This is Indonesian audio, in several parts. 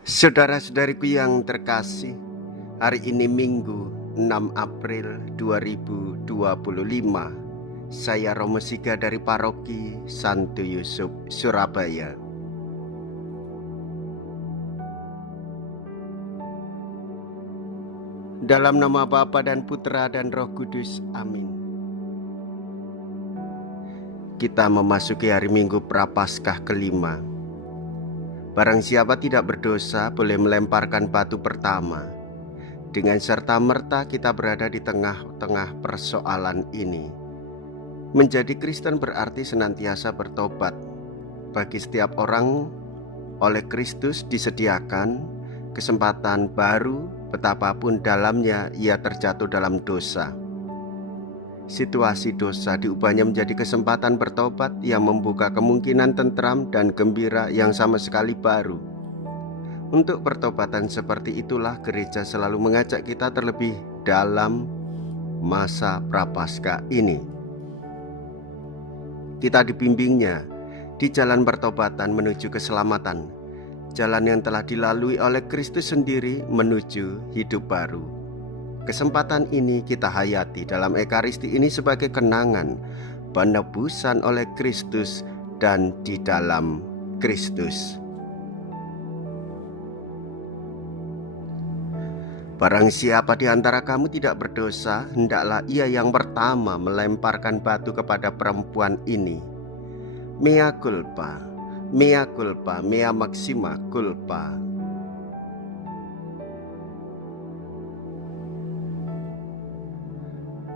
Saudara-saudariku yang terkasih, hari ini Minggu 6 April 2025. Saya Romo Siga dari Paroki Santo Yusuf, Surabaya. Dalam nama Bapa dan Putra dan Roh Kudus, amin. Kita memasuki hari Minggu Prapaskah kelima. Barang siapa tidak berdosa boleh melemparkan batu pertama. Dengan serta-merta kita berada di tengah-tengah persoalan ini. Menjadi Kristen berarti senantiasa bertobat. Bagi setiap orang, oleh Kristus disediakan kesempatan baru betapapun dalamnya ia terjatuh dalam dosa. Situasi dosa diubahnya menjadi kesempatan bertobat yang membuka kemungkinan tentram dan gembira yang sama sekali baru. Untuk pertobatan seperti itulah gereja selalu mengajak kita terlebih dalam masa Prapaskah ini. Kita dibimbingnya di jalan pertobatan menuju keselamatan, jalan yang telah dilalui oleh Kristus sendiri menuju hidup baru. Kesempatan ini kita hayati dalam Ekaristi ini sebagai kenangan penebusan oleh Kristus dan di dalam Kristus. Barang siapa di antara kamu tidak berdosa, hendaklah ia yang pertama melemparkan batu kepada perempuan ini. Mea culpa, mea culpa, mea maxima culpa.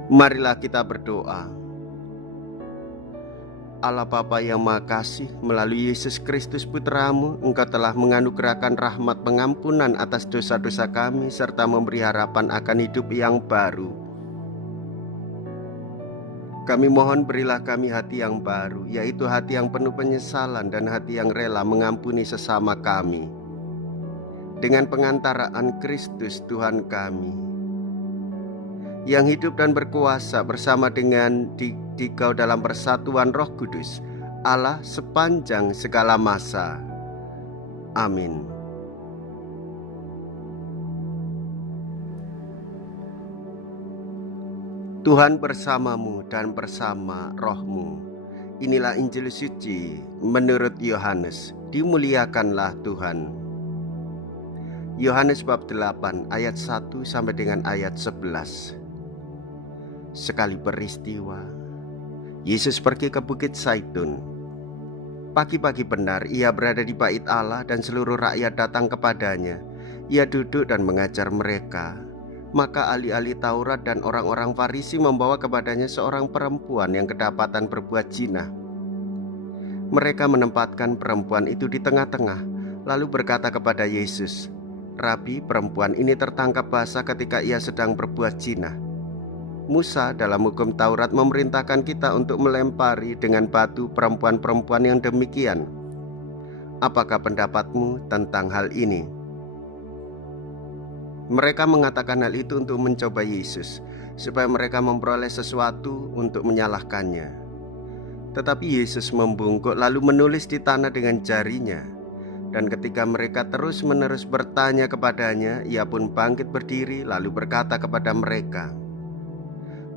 Marilah kita berdoa. Allah Bapa yang Maha Kasih, melalui Yesus Kristus Putramu, Engkau telah menganugerahkan rahmat pengampunan atas dosa-dosa kami, serta memberi harapan akan hidup yang baru. Kami mohon berilah kami hati yang baru, yaitu hati yang penuh penyesalan dan hati yang rela mengampuni sesama kami. Dengan pengantaraan Kristus Tuhan kami, yang hidup dan berkuasa bersama dengan Dikau dalam persatuan Roh Kudus, Allah sepanjang segala masa. Amin. Tuhan bersamamu dan bersama rohmu. Inilah Injil suci menurut Yohanes. Dimuliakanlah Tuhan. Yohanes bab 8 ayat 1 sampai dengan ayat 11. Sekali peristiwa, Yesus pergi ke Bukit Zaitun. Pagi-pagi benar ia berada di bait Allah dan seluruh rakyat datang kepadanya. Ia duduk dan mengajar mereka. Maka ahli-ahli Taurat dan orang-orang Farisi membawa kepadanya seorang perempuan yang kedapatan berbuat zina. Mereka menempatkan perempuan itu di tengah-tengah, lalu berkata kepada Yesus, "Rabi, perempuan ini tertangkap basah ketika ia sedang berbuat zina. Musa dalam hukum Taurat memerintahkan kita untuk melempari dengan batu perempuan-perempuan yang demikian. Apakah pendapatmu tentang hal ini?" Mereka mengatakan hal itu untuk mencoba Yesus, supaya mereka memperoleh sesuatu untuk menyalahkannya. Tetapi Yesus membungkuk lalu menulis di tanah dengan jarinya. Dan ketika mereka terus-menerus bertanya kepadanya, ia pun bangkit berdiri lalu berkata kepada mereka,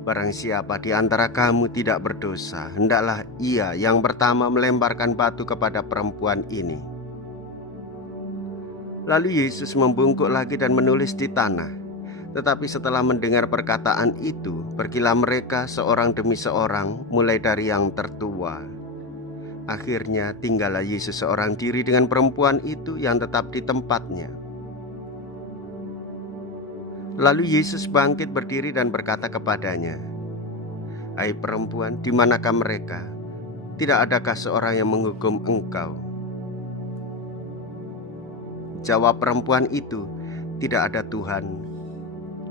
"Barang siapa di antara kamu tidak berdosa, hendaklah ia yang pertama melemparkan batu kepada perempuan ini." Lalu Yesus membungkuk lagi dan menulis di tanah. Tetapi setelah mendengar perkataan itu, pergilah mereka seorang demi seorang, mulai dari yang tertua. Akhirnya tinggallah Yesus seorang diri dengan perempuan itu yang tetap di tempatnya. Lalu Yesus bangkit berdiri dan berkata kepadanya, "Hai perempuan, di manakah mereka? Tidak adakah seorang yang menghukum engkau?" Jawab perempuan itu, "Tidak ada Tuhan."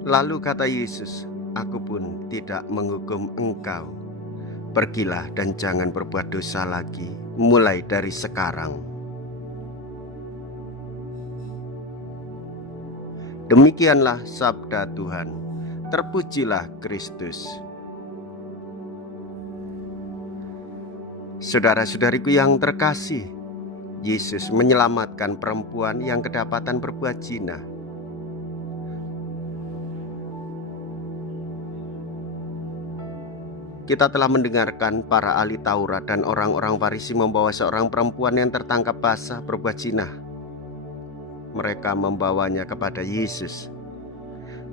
Lalu kata Yesus, "Aku pun tidak menghukum engkau. Pergilah dan jangan berbuat dosa lagi, mulai dari sekarang." Demikianlah sabda Tuhan. Terpujilah Kristus. Saudara-saudariku yang terkasih, Yesus menyelamatkan perempuan yang kedapatan berbuat zina. Kita telah mendengarkan para ahli Taurat dan orang-orang Farisi membawa seorang perempuan yang tertangkap basah berbuat zina. Mereka membawanya kepada Yesus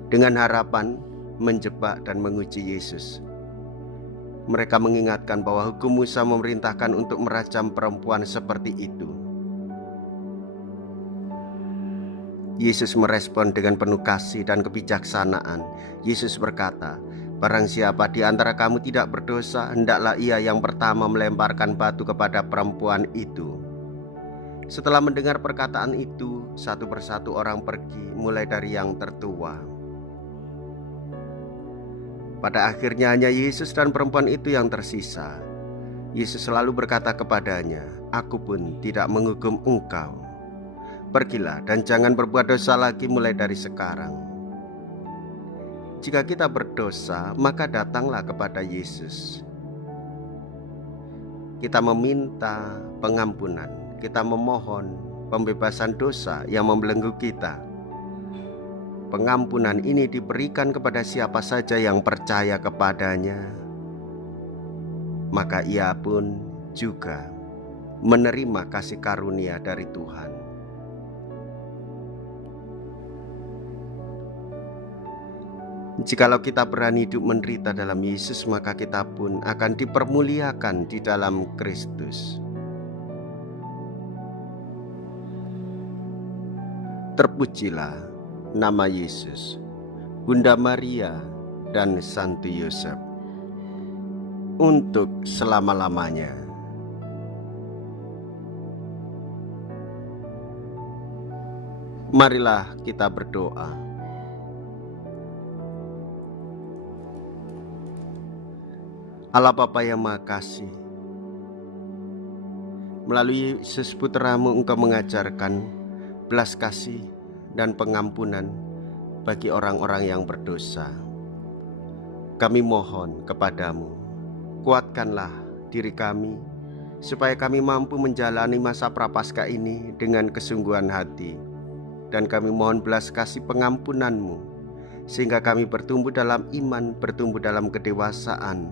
dengan harapan menjebak dan menguji Yesus. Mereka mengingatkan bahwa hukum Musa memerintahkan untuk merajam perempuan seperti itu. Yesus merespon dengan penuh kasih dan kebijaksanaan. Yesus berkata, "Barang siapa di antara kamu tidak berdosa, hendaklah ia yang pertama melemparkan batu kepada perempuan itu." Setelah mendengar perkataan itu, satu persatu orang pergi, mulai dari yang tertua. Pada akhirnya hanya Yesus dan perempuan itu yang tersisa. Yesus selalu berkata kepadanya, "Aku pun tidak menghukum engkau. Pergilah dan jangan berbuat dosa lagi mulai dari sekarang." Jika kita berdosa, maka datanglah kepada Yesus. Kita meminta pengampunan, kita memohon pembebasan dosa yang membelenggu kita. Pengampunan ini diberikan kepada siapa saja yang percaya kepadanya, maka ia pun juga menerima kasih karunia dari Tuhan. Jikalau kita berani hidup menderita dalam Yesus, maka kita pun akan dipermuliakan di dalam Kristus. Terpujilah nama Yesus, Bunda Maria, dan Santo Yosef untuk selama-lamanya. Marilah kita berdoa. Allah Bapa yang Maha Kasih, melalui Yesus Putra-Mu Engkau mengajarkan belas kasih dan pengampunan bagi orang-orang yang berdosa. Kami mohon kepadamu, kuatkanlah diri kami, supaya kami mampu menjalani masa prapaskah ini dengan kesungguhan hati. Dan kami mohon belas kasih pengampunan-Mu, sehingga kami bertumbuh dalam iman, bertumbuh dalam kedewasaan,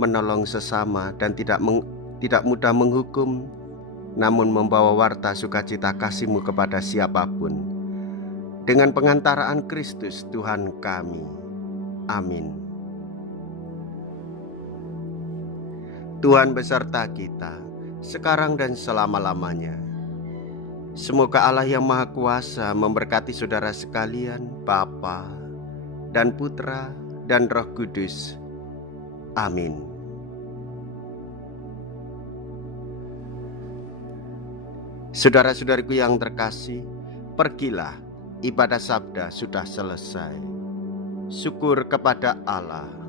menolong sesama, dan tidak mudah menghukum, namun membawa warta sukacita kasih-Mu kepada siapapun. Dengan pengantaraan Kristus Tuhan kami. Amin. Tuhan beserta kita, sekarang dan selama-lamanya. Semoga Allah yang Maha Kuasa memberkati saudara sekalian, Bapa dan Putra dan Roh Kudus. Amin. Saudara-saudariku yang terkasih, pergilah, ibadah sabda sudah selesai. Syukur kepada Allah.